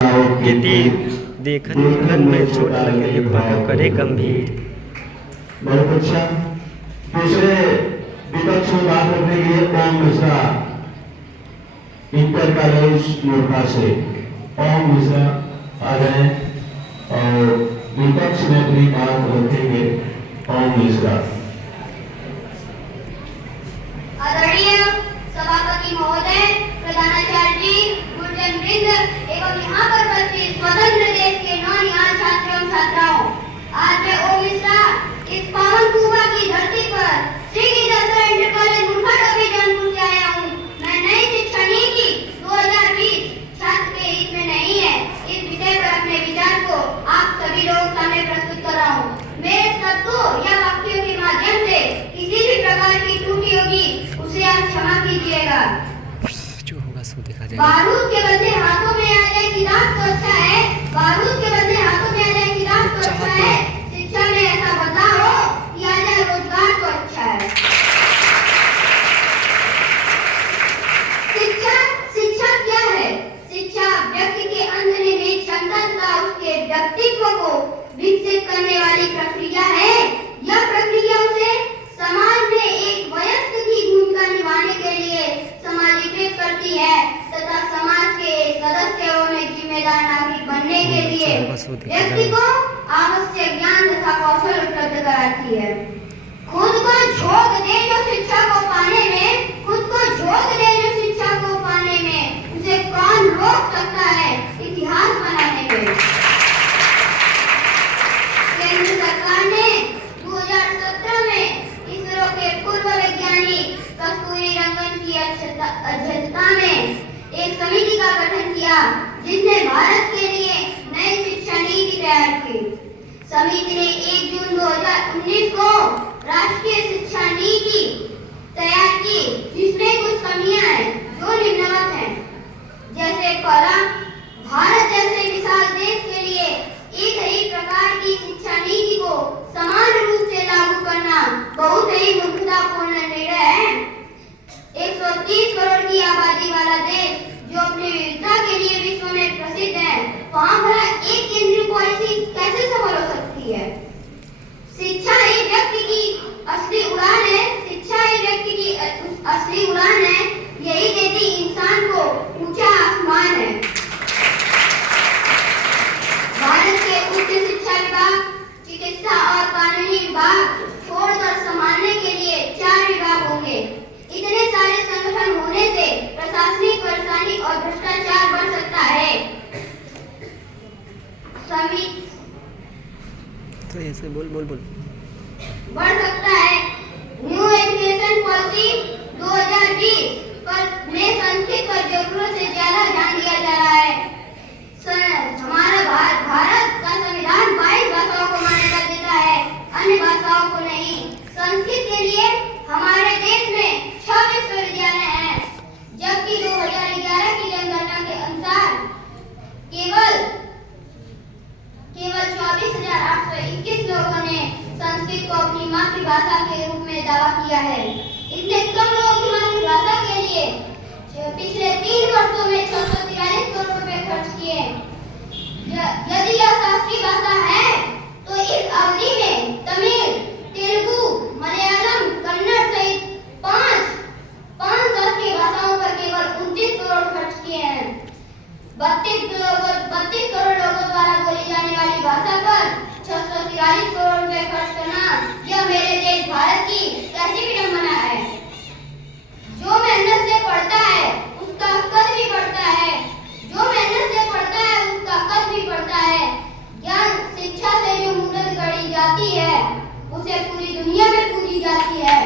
ये तीर देखत मिलन में चोट लगे पग करे गंभीर। बहुत अच्छा। दूसरे विपक्ष में बात रखने के लिए ओम मिश्रा इंटर कॉलेज मोरखा से ओम मिश्रा आ गए और विपक्ष में अपनी बात रखेंगे ओम मिश्रा। आदरणीय सभापति महोदय, प्रधानाचार्य जी, गुरुजन वृंद एवं यहाँ पर उपस्थित स्वतंत्र देश के नौनिहाल छात्र एवं छात्राओं, आज मैं ओम मिश्रा इस पावन कुआ की धरती पर श्री गीता इंटर कॉलेज मुरखा जौनपुर से आया हूँ। मैं नई शिक्षा नीति 2020 छात्र के हित में नहीं है, इस विषय पर अपने विचार को आप सभी लोग सामने प्रस्तुत कर रहा हूँ। मेरे शब्दों या वाक्यों के माध्यम से किसी भी प्रकार की त्रुटि होगी उसे आप क्षमा कीजिएगा। जो होगा सो देखा जाएगा। बारूद के बदले हाथों में आ जाए किताब तो अच्छा है, बारूद के बदले हाथों में आ जाए किताब तो अच्छा है। शिक्षा में ऐसा बदलाव हो कि आ जाए रोजगार तो अच्छा है। शिक्षा क्या है? शिक्षा व्यक्ति के अंदर निहित क्षमता तथा उसके व्यक्तित्व को विकसित करने वाली प्रक्रिया है। यह प्रक्रिया उसे समाज में एक वयस्क की भूमिका निभाने के लिए समाजीकृत करती है तथा समाज के सदस्य में जिम्मेदार नागरिक बनने के लिए व्यक्ति को आवश्यक ज्ञान तथा कौशल उपलब्ध कराती है। खुद को झोंक दे जो शिक्षा को पाने में, खुद को झोंक दे जो शिक्षा को पाने में, उसे कौन रोक सकता है इतिहास बनाने के। केंद्र सरकार ने 2017 में इसरो के पूर्व वैज्ञानिक कस्तूरी रंगन की अध्यक्षता में एक समिति का गठन किया जिसने भारत के लिए नई शिक्षा नीति तैयार की। समिति ने 1 जून 2019 को राष्ट्रीय शिक्षा नीति तैयार की जिसमें कुछ कमियां हैं जो निम्नवत हैं। जैसे पहला, भारत जैसे विशाल देश के लिए एक ही प्रकार की शिक्षा नीति को समान रूप से लागू करना बहुत ही मूर्खतापूर्ण निर्णय है। 130 करोड़ की आबादी वाला देश जो अपनी विविधता के लिए विश्व में प्रसिद्ध है, वहाँ भला एक केंद्रीय पॉलिसी कैसे सफल हो सकती है? शिक्षा ही व्यक्ति की असली उड़ान है। शिक्षा ही व्यक्ति की असली उड़ान है। यही देती इंसान को ऊंचा आसमान है। भारत के उच्च शिक्षा विभाग, चिकित्सा और कानूनी विभाग छोड़कर संभालने के लिए 4 विभाग होंगे। इतने सारे संगठन होने से प्रशासनिक परेशानी और भ्रष्टाचार बढ़ सकता है। तो ऐसे बोल बढ़ सकता है। न्यू एजुकेशन पॉलिसी 2020 पर में संस्कृत पर जरूरत से ज्यादा ध्यान दिया जा रहा है। हमारा भारत का संविधान 22 भाषाओं को मान्यता देता है, अन्य भाषाओं को नहीं। संस्कृत के लिए हमारे देश में 6 विश्वविद्यालय हैं, जबकि 2011 की जनगणना के अनुसार केवल 24,821 लोगों ने संस्कृत को अपनी मातृभाषा के रूप में दावा किया है। इतने कम लोगों की मातृभाषा के लिए पिछले 3 वर्षों में 643 करोड़ रुपए खर्च किए। यदि यह शास्त्रीय भाषा है तो इस अवधि में तमिल, तेलुगु, मलयालम, कन्नड़ सहित 5 शास्त्रीय भाषाओं पर केवल 29 करोड़ खर्च किए हैं। 32 करोड़ लोगों द्वारा बोली जाने वाली भाषा पर 643 करोड़ रुपए खर्च करना, यह मेरे देश भारत की कैसी विडंबना है। जो मेहनत से पढ़ता है उसका कद भी बढ़ता है। जो मेहनत से पढ़ता है उसका कद भी बढ़ता है। ज्ञान शिक्षा से जो मूर्त गढ़ी जाती है उसे पूरी दुनिया में पूजी जाती है।